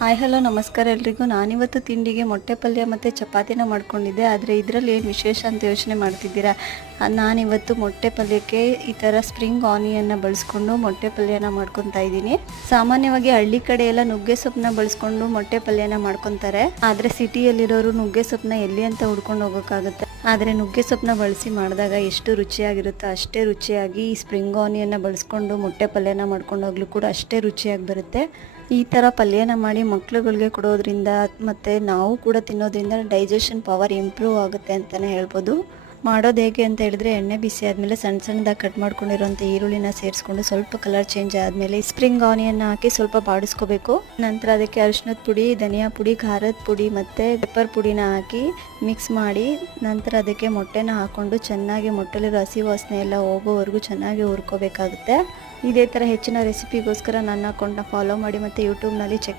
Hi hello ನಮಸ್ಕಾರ ಎಲ್ರಿಗೂ. ನಾನಿವತ್ತು ತಿಂಡಿಗೆ ಮೊಟ್ಟೆ ಪಲ್ಯ ಮತ್ತು ಚಪಾತಿನ ಮಾಡ್ಕೊಂಡಿದ್ದೆ. ಆದರೆ ಇದರಲ್ಲಿ ಏನು ವಿಶೇಷ ಅಂತ ಯೋಚನೆ ಮಾಡ್ತಿದ್ದೀರಾ? ನಾನಿವತ್ತು ಮೊಟ್ಟೆ ಪಲ್ಯಕ್ಕೆ ಈ ಥರ ಸ್ಪ್ರಿಂಗ್ ಆನಿಯನ್ನ ಬಳಸ್ಕೊಂಡು ಮೊಟ್ಟೆ ಪಲ್ಯನ ಮಾಡ್ಕೊತಾ ಇದ್ದೀನಿ. ಸಾಮಾನ್ಯವಾಗಿ ಹಳ್ಳಿ ಕಡೆ ಎಲ್ಲ ನುಗ್ಗೆ ಸೊಪ್ಪನ್ನ ಬಳಸ್ಕೊಂಡು ಮೊಟ್ಟೆ ಪಲ್ಯನ ಮಾಡ್ಕೊತಾರೆ. ಆದರೆ ಸಿಟಿಯಲ್ಲಿರೋರು ನುಗ್ಗೆ ಸೊಪ್ಪನ್ನ ಎಲ್ಲಿ ಅಂತ ಹುಡ್ಕೊಂಡು ಹೋಗೋಕ್ಕಾಗುತ್ತೆ. ಆದರೆ ನುಗ್ಗೆ ಸೊಪ್ಪನ್ನ ಬಳಸಿ ಮಾಡಿದಾಗ ಎಷ್ಟು ರುಚಿಯಾಗಿರುತ್ತೋ ಅಷ್ಟೇ ರುಚಿಯಾಗಿ ಈ ಸ್ಪ್ರಿಂಗ್ ಆನಿಯನ್ನ ಬಳಸ್ಕೊಂಡು ಮೊಟ್ಟೆ ಪಲ್ಯನ ಮಾಡ್ಕೊಂಡೋಗ್ಲೂ ಕೂಡ ಅಷ್ಟೇ ರುಚಿಯಾಗಿ ಬರುತ್ತೆ. ಈ ಥರ ಪಲ್ಯನ ಮಾಡಿ ಮಕ್ಳುಗಳಿಗೆ ಕೊಡೋದ್ರಿಂದ ಮತ್ತು ನಾವು ಕೂಡ ತಿನ್ನೋದ್ರಿಂದ ಡೈಜೆಷನ್ ಪವರ್ ಇಂಪ್ರೂವ್ ಆಗುತ್ತೆ ಅಂತಲೇ ಹೇಳ್ಬೋದು. ಮಾಡೋದು ಹೇಗೆ ಅಂತ ಹೇಳಿದ್ರೆ, ಎಣ್ಣೆ ಬಿಸಿ ಆದಮೇಲೆ ಸಣ್ಣ ಸಣ್ಣದಾಗಿ ಕಟ್ ಮಾಡ್ಕೊಂಡಿರೋಂಥ ಈರುಳ್ಳಿನ ಸೇರಿಸ್ಕೊಂಡು ಸ್ವಲ್ಪ ಕಲರ್ ಚೇಂಜ್ ಆದಮೇಲೆ ಸ್ಪ್ರಿಂಗ್ ಆನಿಯನ್ ಹಾಕಿ ಸ್ವಲ್ಪ ಬಾಡಿಸ್ಕೋಬೇಕು. ನಂತರ ಅದಕ್ಕೆ ಅರಿಶಿನದ ಪುಡಿ, ಧನಿಯಾ ಪುಡಿ, ಖಾರದ ಪುಡಿ ಮತ್ತು ಪೆಪ್ಪರ್ ಪುಡಿನ ಹಾಕಿ ಮಿಕ್ಸ್ ಮಾಡಿ ನಂತರ ಅದಕ್ಕೆ ಮೊಟ್ಟೆನ ಹಾಕ್ಕೊಂಡು ಚೆನ್ನಾಗಿ ಮೊಟ್ಟೆಲಿರೋ ಹಸಿ ವಾಸನೆ ಎಲ್ಲ ಹೋಗೋವರೆಗೂ ಚೆನ್ನಾಗಿ ಹುರ್ಕೋಬೇಕಾಗುತ್ತೆ. ಇದೇ ಥರ ಹೆಚ್ಚಿನ ರೆಸಿಪಿಗೋಸ್ಕರ ನನ್ನ ಅಕೌಂಟ್ನ ಫಾಲೋ ಮಾಡಿ ಮತ್ತು ಯೂಟ್ಯೂಬ್ನಲ್ಲಿ ಚೆಕ್